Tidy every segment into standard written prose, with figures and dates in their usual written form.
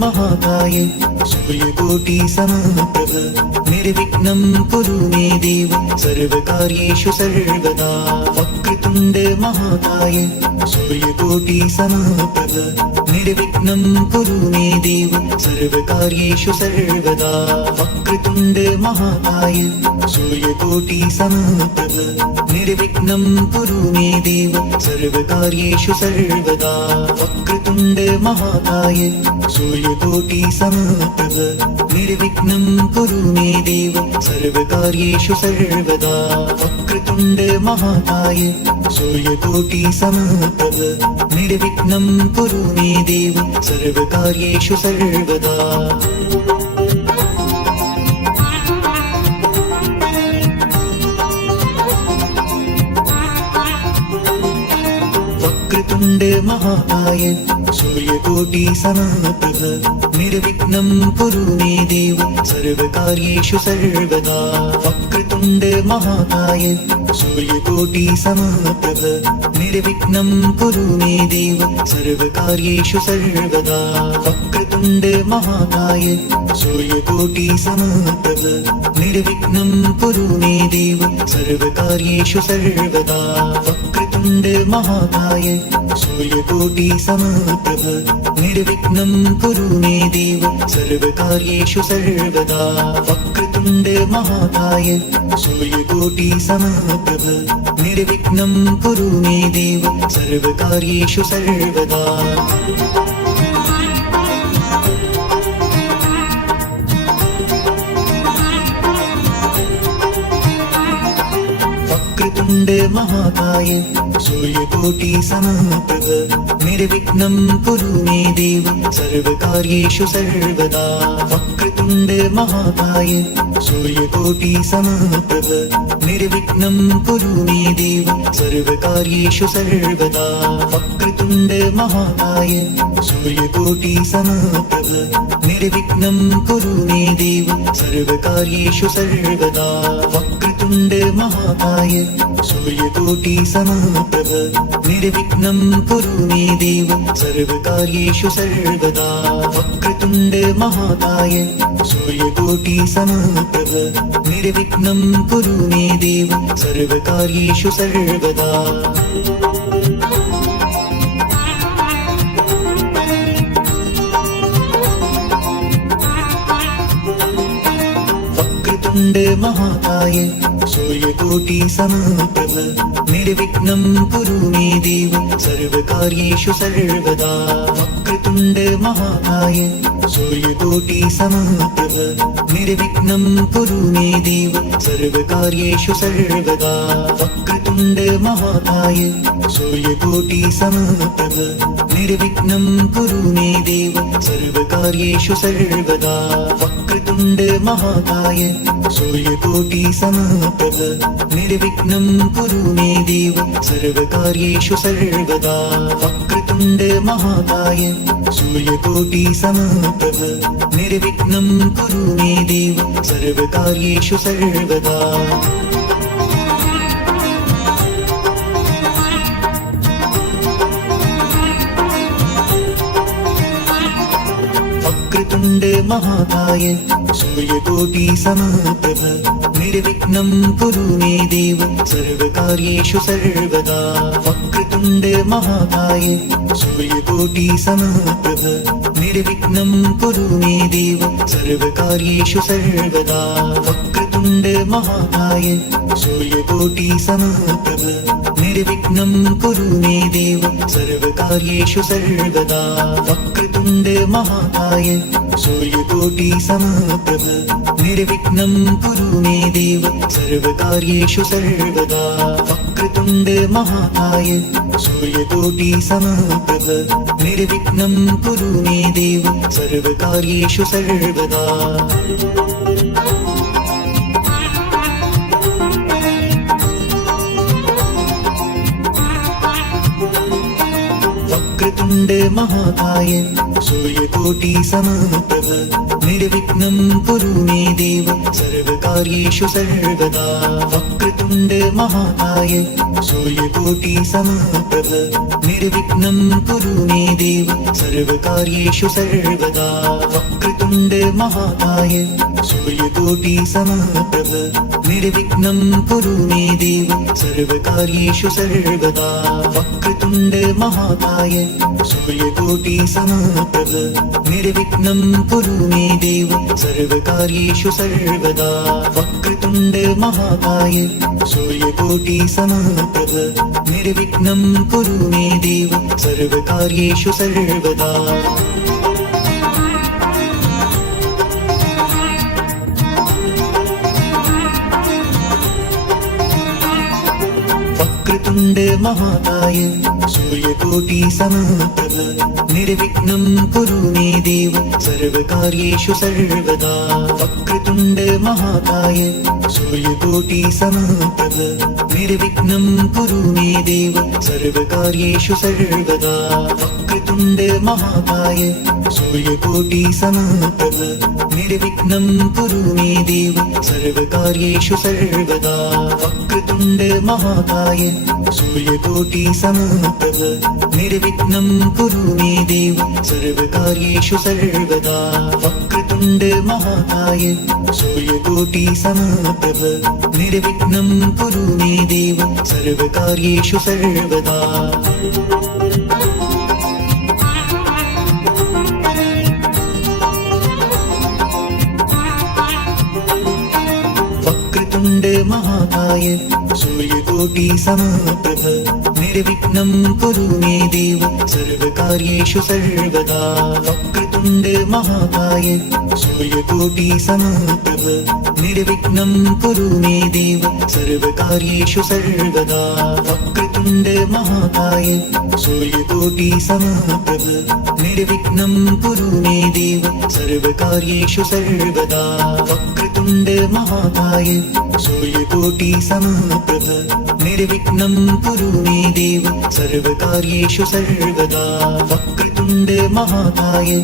महाकाय सूर्यकोटि समप्रभ निर्विघ्नं कुरु मे देव सर्वकार्येषु सर्वदा। वक्रतुण्ड महाकाय सूर्यकोटि समप्रभ निर्विघ्नं कुरु मे देव सर्वकार्येषु सर्वदा। वक्रतुण्ड महाकाय सूर्यकोटि समप्रभ निर्विघ्नं कुरु मे देव सर्वकार्येषु सर्वदा। वक्रतुण्ड महाकाय सूर्यकोटि समप्रभ निर्विघ्नं कुरु मे देव सर्वकार्येषु सर्वदा। वक्रतुण्ड महाकाय सूर्यकोटि समप्रभ निर्विघ्नं कुरु मे देव सर्वकार्येषु सर्वदा। वक्रतुण्ड महाकाय सूर्यकोटि समप्रभ निर्विघ्नं कुरु मे देव सर्वकार्येषु सर्वदा। वक्रतुण्ड महाकाय सूर्यकोटि समप्रभ निर्विघ्नं कुरु मे देव सर्वकार्येषु सर्वदा। वक्रतुण्ड महाकाय सूर्यकोटि समप्रभ निर्विघ्नं कुरु मे देव सर्वकार्येषु सर्वदा। वक्रतुण्ड महाकाय सूर्यकोटि समप्रभ निर्विघ्नं कुरु मे देव सर्वकार्येषु सर्वदा। वक्रतुण्ड महाकाय सूर्यकोटि समप्रभ निर्विघ्नं कुरु मे देव सर्वकार्येषु सर्वदा। वक्रतुण्ड महाकाय सूर्यकोटि समप्रभ निर्विघ्नं कुरु मे देव सर्वकार्येषु सर्वदा। वक्रतुण्ड महाकाय सूर्यकोटि समप्रभ निर्विघ्नं कुरु मे देव सर्वकार्येषु सर्वदा। वक्रतुण्ड महाकाय सूर्यकोटि समप्रभ निर्विघ्नं कुरु मे देव सर्वकार्येषु सर्वदा। वक्रतुण्ड महाकाय सूर्यकोटि समप्रभ निर्विघ्नं कुरु मे देव सर्वकार्येषु सर्वदा। वक्रतुण्ड महाकाय सूर्यकोटि समप्रभ निर्विघ्नं कुरु मे देव सर्वकार्येषु सर्वदा। वक्रतुण्ड महाकाय सूर्यकोटि समप्रभ निर्विघ्नं कुरु मे देव सर्वकार्येषु सर्वदा। वक्रतुण्ड महाकाय सूर्यकोटि समप्रभ निर्विघ्नं कुरु मे देव सर्वकार्येषु सर्वदा। वक्रतुण्ड महाकाय सूर्यकोटि समप्रभ निर्विघ्नं कुरु मे देव सर्वकार्येषु सर्वदा। वक्रतुण्ड महाकाय सूर्यकोटि समप्रभ निर्विघ्नं कुरु मे देव सर्वकार्येषु सर्वदा। वक्रतुण्ड महाकाय सूर्यकोटि समप्रभ निर्विघ्नं कुरु मे देव सर्वकार्येषु सर्वदा। वक्रतुण्ड महाकाय सूर्यकोटि समप्रभ निर्विघ्नं कुरु मे देव सर्वकार्येषु सर्वदा। वक्रतुण्ड महाकाय सूर्यकोटि समप्रभ निर्विघ्नं कुरु मे देव सर्वकार्येषु सर्वदा। वक्रतुण्ड महाकाय सूर्यकोटि समप्रभ निर्विघ्नं कुरु मे देव सर्वकार्येषु सर्वदा। वक्रतुण्ड महाकाय सूर्यकोटि समप्रभ निर्विघ्नं कुरु मे देव सर्वकार्येषु सर्वदा। वक्रतुण्ड महाकाय सूर्यकोटि समप्रभ निर्विघ्नं कुरु मे देव सर्वकार्येषु सर्वदा। वक्रतुण्ड महाकाय सूर्यकोटि समप्रभ निर्विघ्नं कुरु मे देव सर्वकार्येषु सर्वकार्येषु सर्वदा वक्रतुण्ड महाकाय सूर्यकोटि समप्रभ निर्विघ्नं कुरु मे देव सर्वकार्येषु सर्वदा वक्रतुण्ड महाकाय सूर्यकोटि समप्रभ निर्विघ्नं कुरु मे देव सर्वकार्येषु सर्वदा वक्रतुण्ड महाकाय सूर्यकोटि समप्रभ निर्विघ्नं कुरु मे देव सर्वकार्येषु सर्वदा वक्रतुण्ड महाकाय सूर्यकोटि समप्रभ निर्विघ्नं कुरु मे देव सर्वकार्येषु सर्वदा वक्रतुण्ड महाकाय सूर्यकोटि समप्रभ निर्विघ्नं कुरु मे देव सर्वकार्येषु सर्वदा वक्रतुण्ड महाकाय सूर्यकोटि समप्रभ निर्विघ्नं कुरु मे देव सर्वकार्येषु सर्वदा वक्रतुण्ड महाकाय सूर्यकोटि समप्रभ निर्विघ्नं कुरु मे देव सर्वकार्येषु सर्वदा वक्रतुण्ड महाकाय सूर्यकोटि समप्रभ निर्विघ्नं कुरु मे देव सर्वकार्येषु सर्वदा वक्रतुण्ड महाकाय सूर्यकोटि समप्रभ निर्विघ्नं कुरु मे देव सर्वकार्येषु सर्वदा वक्रतुण्ड महाकाय सूर्यकोटि समप्रभ निर्विघ्नं कुरु मे देव सर्वकार्येषु सर्वदा वक्रतुण्ड महाकाय सूर्यकोटि समप्रभ निर्विघ्नं कुरु मे देव सर्वकार्येषु सर्वदा वक्रतुण्ड महाकाय सूर्यकोटि समप्रभ निर्विघ्नं कुरु मे देव सर्वकार्येषु सर्वदा वक्रतुण्ड महाकाय सूर्यकोटि समप्रभ निर्विघ्नं कुरु मे देव सर्वकार्येषु सर्वदा वक्रतुण्ड महाकाय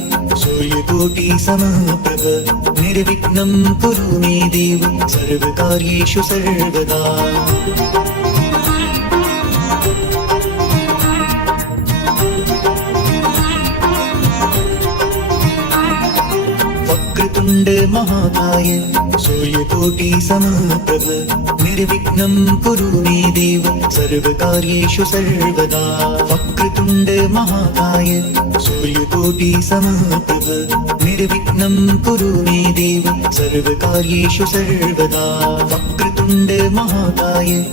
सूर्यकोटि समप्रभ निर्विघ्नं कुरु मे देव सर्वकार्येषु सर्वदा वक्रतुण्ड महाकाय सूर्यकोटि समप्रभ निर्विघ्नं कुरु मे देव सर्वकार्येषु सर्वदा वक्रतुण्ड महाकाय सूर्यकोटि समप्रभ निर्विघ्नं कुरु मे देव सर्वकार्येषु सर्वदा वक्रतुण्ड महाकाय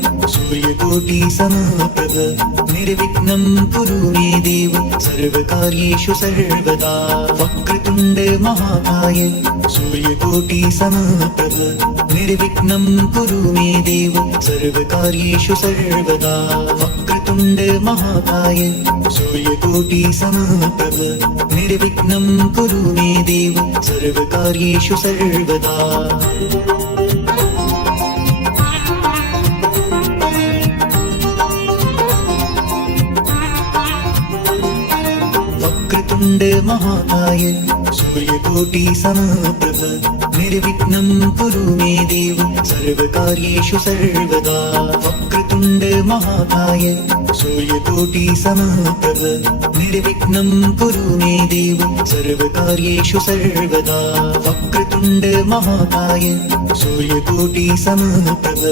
सूर्यकोटि समप्रभ निर्विघ्नं कुरु मे देव सर्वकार्येषु सर्वदा वक्रतुण्ड महाकाय सूर्यकोटि समप्रभ निर्विघ्नं कुरु मे देव सर्वकार्येषु सर्वदा वक्रतुण्ड महाकाय सूर्यकोटि समप्रभ निर्विघ्नं कुरु मे देव सर्वकार्येषु सर्वदा वक्रतुण्ड महाकाय सूर्यकोटि समप्रभ निर्विघ्नं कुरु मे देव सर्वकार्येषु सर्वदा वक्रतुण्ड महाकाय सूर्यकोटि समप्रभ निर्विघ्नं कुरु मे देव सर्वकार्येषु सर्वदा वक्रतुण्ड महाकाय सूर्यकोटि समप्रभ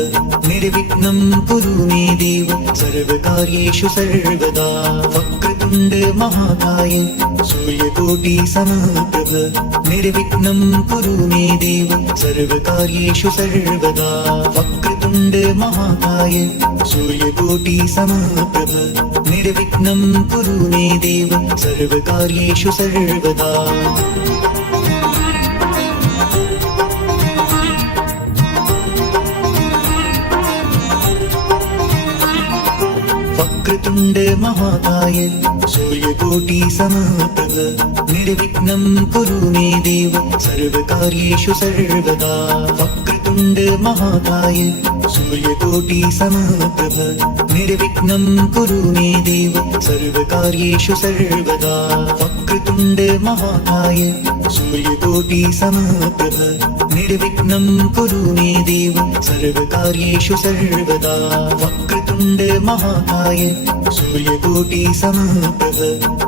निर्विघ्नं कुरु मे देव सर्वकार्येषु सर्वदा वक्रतुण्ड महाकाय सूर्यकोटि समप्रभ निर्विघ्नं कुरु मे देव सर्वकार्येषु सर्वदा वक्रतुण्ड महाकाय सूर्यकोटि समप्रभ निर्विघ्नं कुरु मे देव सर्वकार्येषु सर्वदा वक्रतुण्ड महाकाय सूर्यकोटि समप्रभ निर्विघ्नं कुरु मे देव सर्वकार्येषु सर्वदा वक्रतुण्ड वक्रतुण्ड महाकाय सूर्यकोटि समप्रभ निर्विघ्नं कुरु मे देव सर्वकार्येषु सर्वदा वक्रतुण्ड महाकाय सूर्यकोटि समप्रभ निर्विघ्नं कुरु मे देव सर्वकार्येषु सर्वदा वक्रतुण्ड महाकाय सूर्यकोटि समप्रभ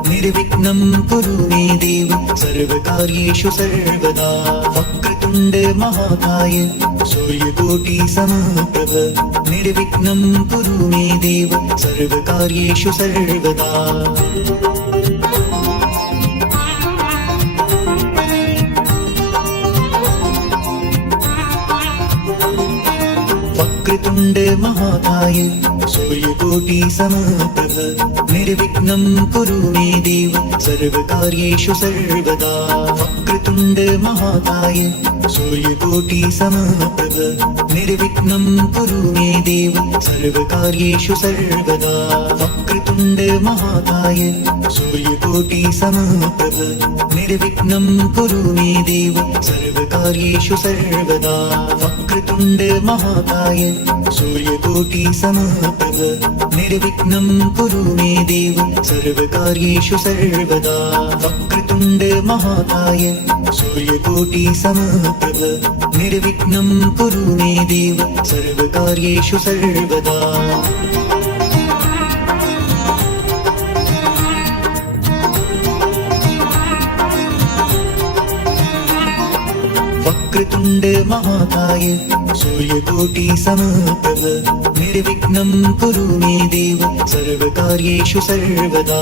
निर्विघ्नं कुरु मे देव सर्वकार्येषु सर्वदा वक्रतुण्ड महाकाय सूर्यकोटि समप्रभ निर्विघ्नं कुरु मे देव सर्वकार्येषु सर्वदा वक्रतुण्ड महाकाय सूर्यकोटि समप्रभ निर्विघ्नं कुरु मे देव सर्वकार्येषु सर्वदा वक्रतुण्ड महाकाय सूर्यकोटि समप्रभ निर्विघ्नं कुरु मे देव सर्वकार्येषु सर्वदा वक्रतुण्ड महाकाय सूर्यकोटि समप्रभ निर्विघ्नं कुरु मे देव सर्वकार्येषु सर्वदा वक्रतुण्ड महाकाय सूर्यकोटि समप्रभ निर्विघ्नं कुरु मे देव सर्वकार्येषु सर्वदा वक्रतुण्ड महाकाय सूर्यकोटि समप्रभ निर्विघ्नं कुरु मे देव सर्वकार्येषु सर्वदा वक्रतुण्ड महाकाय सूर्यकोटि समप्रभ निर्विघ्नं कुरु मे देव सर्वकार्येषु सर्वदा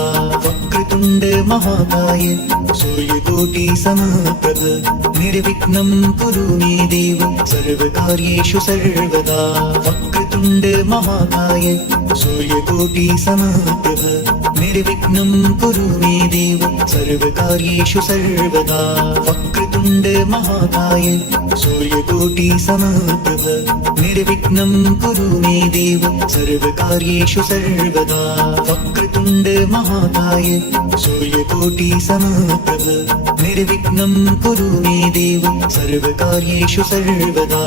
वक्रतुण्ड महाकाय सूर्यकोटि समप्रभ निर्विघ्नं कुरु मे देव सर्वकार्येषु सर्वदा वक्रतुण्ड महाकाय सूर्यकोटि समप्रभ निर्विघ्नं कुरु मे देव सर्वकार्येषु सर्वदा वक्रतुण्ड महाकाय सूर्यकोटि समप्रभ निर्विघ्नं कुरु मे देव सर्वकार्येषु सर्वदा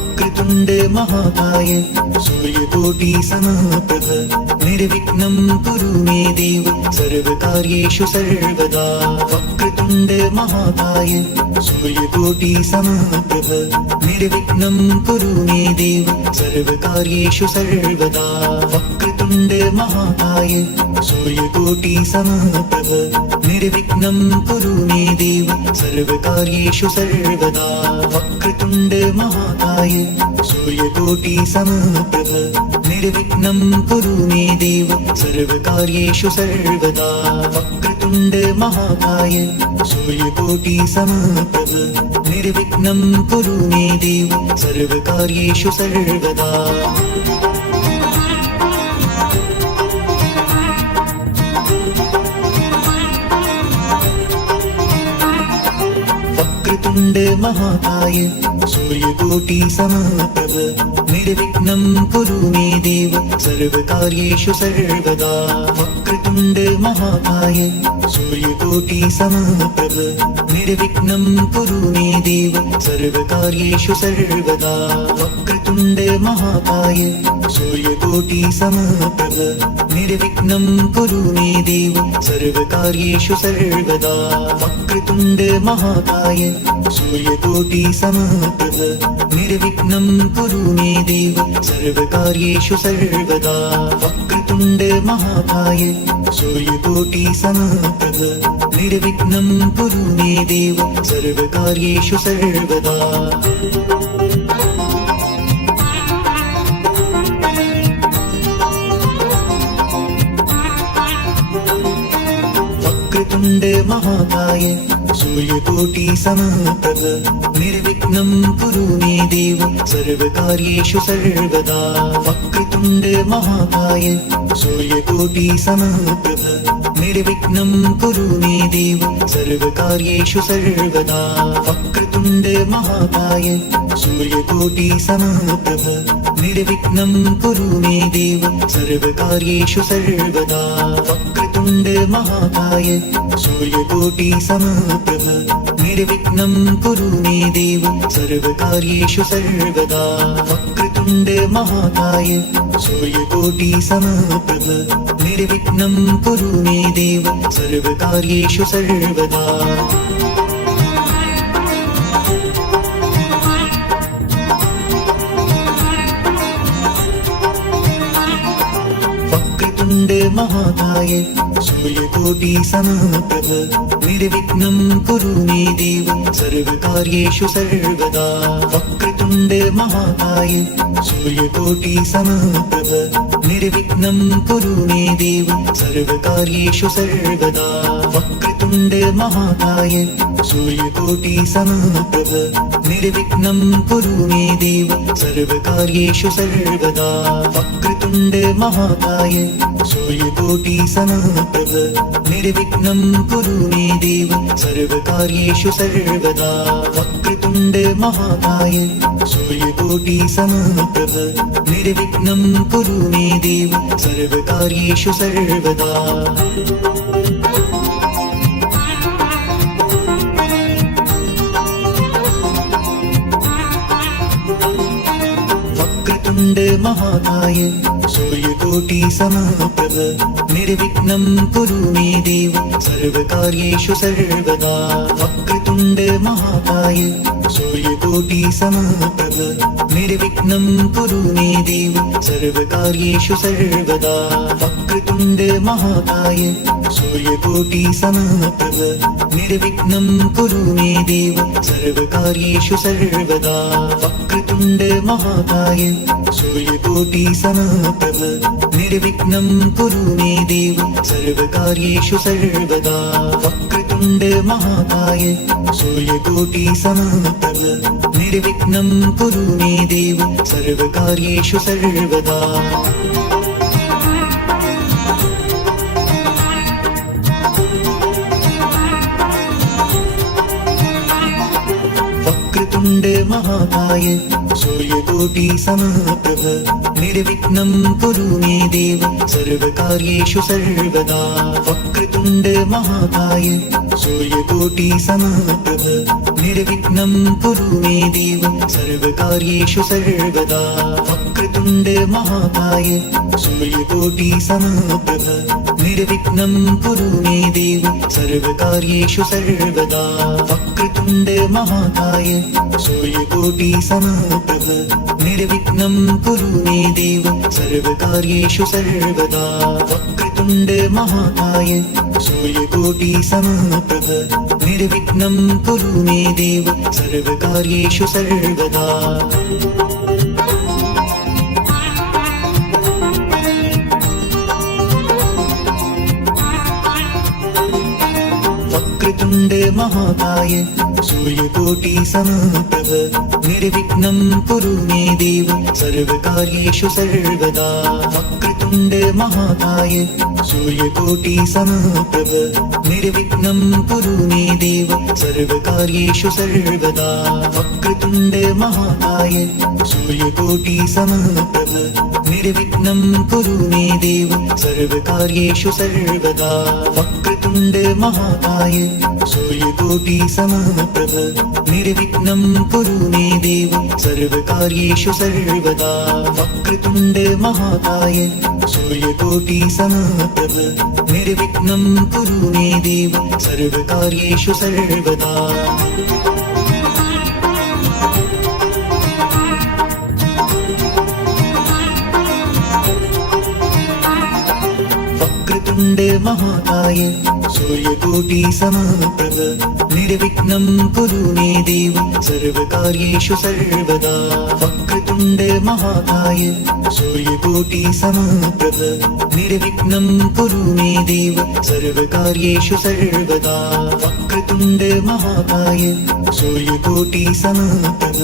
वक्रतुण्ड महाकाय सूर्यकोटि समप्रभ निर्विघ्नं कुरु मे देव सर्वकार्येषु सर्वदा वक्रतुण्ड महाकाय सूर्यकोटि समप्रभ निर्विघ्नं कुरु मे देव सर्वकार्येषु सर्वदा वक्रतुण्ड महाकाय सूर्यकोटि समप्रभ निर्विघ्नं कुरु मे देव सर्वकार्येषु सर्वदा वक्रतुण्ड महाकाय सूर्यकोटि समप्रभ निर्विघ्नं कुरु मे देव सर्वकार्येषु सर्वदा वक्रतुण्ड महाकाय सूर्यकोटि समप्रभ निर्विघ्नं कुरु मे देव सर्वकार्येषु सर्वदा वक्रतुण्ड महाकाय सूर्यकोटि समप्रभ निर्विघ्नं कुरु मे देव सर्वकार्येषु सर्वदा वक्रतुण्ड महाकाय सूर्यकोटि समप्रभ निर्विघ्नं कुरु मे देव सर्वकार्येषु सर्वदा वक्रतुण्ड महाकाय सूर्यकोटि समप्रभ निर्विघ्नं कुरु मे देव सर्वकार्येषु सर्वदा वक्रतुण्ड महाकाय सूर्यकोटि समप्रभ निर्विघ्नं कुरु मे देव सर्वकार्येषु सर्वदा वक्रतुण्ड महाकाय सूर्यकोटि समप्रभ निर्विघ्नं कुरु मे देव सर्वकार्येषु सर्वदा वक्रतुण्ड महाकाय सूर्यकोटि समप्रभ निर्विघ्नं कुरु मे देव सर्वकार्येषु सर्वदा वक्रतुण्ड महाकाय सूर्यकोटि समप्रभ निर्विघ्नं कुरु मे देव सर्वकार्येषु सर्वदा वक्रतुण्ड महाकाय सूर्यकोटि समप्रभ निर्विघ्नं कुरु मे देव सर्वकार्येषु सर्वदा वक्रतुण्ड महाकाय सूर्यकोटि समप्रभ निर्विघ्नं कुरु मे देव सर्वकार्येषु सर्वदा वक्रतुण्ड महाकाय सूर्यकोटि समप्रभ निर्विघ्नं कुरु मे देव सर्वकार्येषु सर्वदा वक्रतुण्ड महाकाय सूर्यकोटि समप्रभ निर्विघ्नं कुरु मे देव सर्वकार्येषु सर्वदा वक्रतुण्ड महाकाय सूर्यकोटि समप्रभ निर्विघ्नं कुरु मे देव सर्वकार्येषु सर्वदा वक्रतुण्ड महाकाय सूर्यकोटि समप्रभ निर्विघ्नं कुरु मे देव सर्वकार्येषु सर्वदा वक्रतुण्ड महाकाय सूर्यकोटि समप्रभ निर्विघ्नं कुरु मे देव सर्वकार्येषु सर्वदा वक्रतुण्ड महाकाय सूर्यकोटि समप्रभ निर्विघ्नं कुरु मे देव सर्वकार्येषु सर्वदा वक्रतुण्ड महाकाय सूर्यकोटि समप्रभ निर्विघ्नं कुरु मे देव सर्वकार्येषु सर्वदा वक्रतुण्ड महाकाय सूर्यकोटि समप्रभ निर्विघ्नं कुरु मे देव सर्वकार्येषु सर्वदा वक्रतुण्ड महाकाय सूर्यकोटि समप्रभ निर्विघ्नं कुरु मे देव सर्वकार्येषु सर्वदा वक्रतुण्ड महाकाय सूर्यकोटि समप्रभ निर्विघ्नं कुरु मे देव सर्वकार्येषु सर्वदा वक्रतुण्ड महाकाय सूर्यकोटि समप्रभ निर्विघ्नं कुरु मे देव सर्वकार्येषु सर्वदा वक्रतुण्ड महाकाय सूर्यकोटि समप्रभ निर्विघ्नं कुरु मे देव सर्वकार्येषु सर्वदा वक्रतुण्ड महाकाय सूर्यकोटि समप्रभ निर्विघ्नं कुरु मे देव सर्वकार्येषु सर्वदा वक्रतुण्ड महाकाय सूर्यकोटि समप्रभ निर्विघ्नं कुरु मे देव सर्वकार्येषु सर्वदा वक्रतुण्ड महाकाय सूर्यकोटि समप्रभ निर्विघ्नं कुरु मे देव सर्वकार्येषु सर्वदा वक्रतुण्ड महाकाय सूर्यकोटि समप्रभ निर्विघ्नं कुरु मे देव सर्वकार्येषु सर्वदा वक्रतुण्ड महाकाय सूर्यकोटि समप्रभ निर्विघ्नं कुरु मे देव सर्वकार्येषु सर्वदा वक्रतुण्ड महाकाय सूर्यकोटि समप्रभ निर्विघ्नं कुरु मे देव सर्वकार्येषु सर्वदा वक्रतुण्ड महाकाय सूर्यकोटि समप्रभ निर्विघ्नं कुरु मे देव सर्वकार्येषु सर्वदा वक्रतुण्ड महाकाय सूर्यकोटि समप्रभ निर्विघ्नं कुरु मे देव सर्वकार्येषु सर्वदा वक्रतुण्ड महाकाय सूर्यकोटि समप्रभ निर्विघ्नं कुरु मे देव सर्वकार्येषु सर्वदा वक्रतुण्ड महाकाय सूर्यकोटि समप्रभ निर्विघ्नं कुरु मे देव सर्वकार्येषु सर्वदा वक्रतुण्ड महाकाय सूर्यकोटि समप्रभ निर्विघ्नं कुरु मे देव सर्वकार्येषु सर्वदा वक्रतुण्ड महाकाय सूर्यकोटि समप्रभ निर्विघ्नं कुरु मे देव सर्वकार्येषु सर्वदा वक्रतुण्ड महाकाय सूर्यकोटि समप्रभ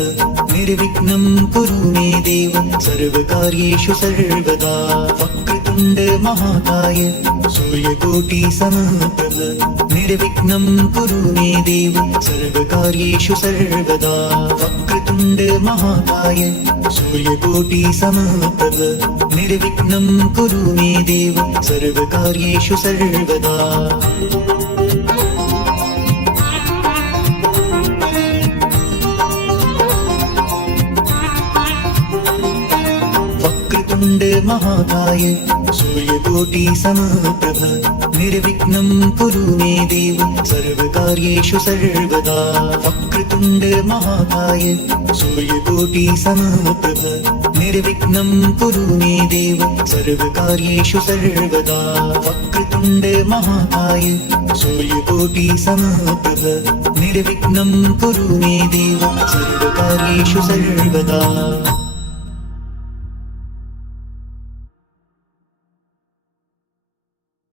निर्विघ्नं कुरु मे देव सर्वकार्येषु सर्वदा वक्रतुण्ड महाकाय सूर्यकोटि समप्रभ निर्विघ्नं कुरु मे देव सर्वकार्येषु सर्वदा वक्रतुण्ड वक्रतुण्ड महाकाय सूर्यकोटि समप्रभ निर्विघ्नं कुरु मे देव सर्वकार्येषु सर्वदा। वक्रतुण्ड महाकाय सूर्यकोटि समप्रभ निर्विघ्नं कुरु मे देव सर्वकार्येषु सर्वदा। वक्रतुण्ड महाकाय सूर्यकोटि समप्रभ निर्विघ्नं कुरु मे देव सर्वकार्येषु सर्वदा। वक्रतुण्ड महाकाय सूर्यकोटि समप्रभ निर्विघ्नं कुरु मे देव सर्वकार्येषु सर्वदा।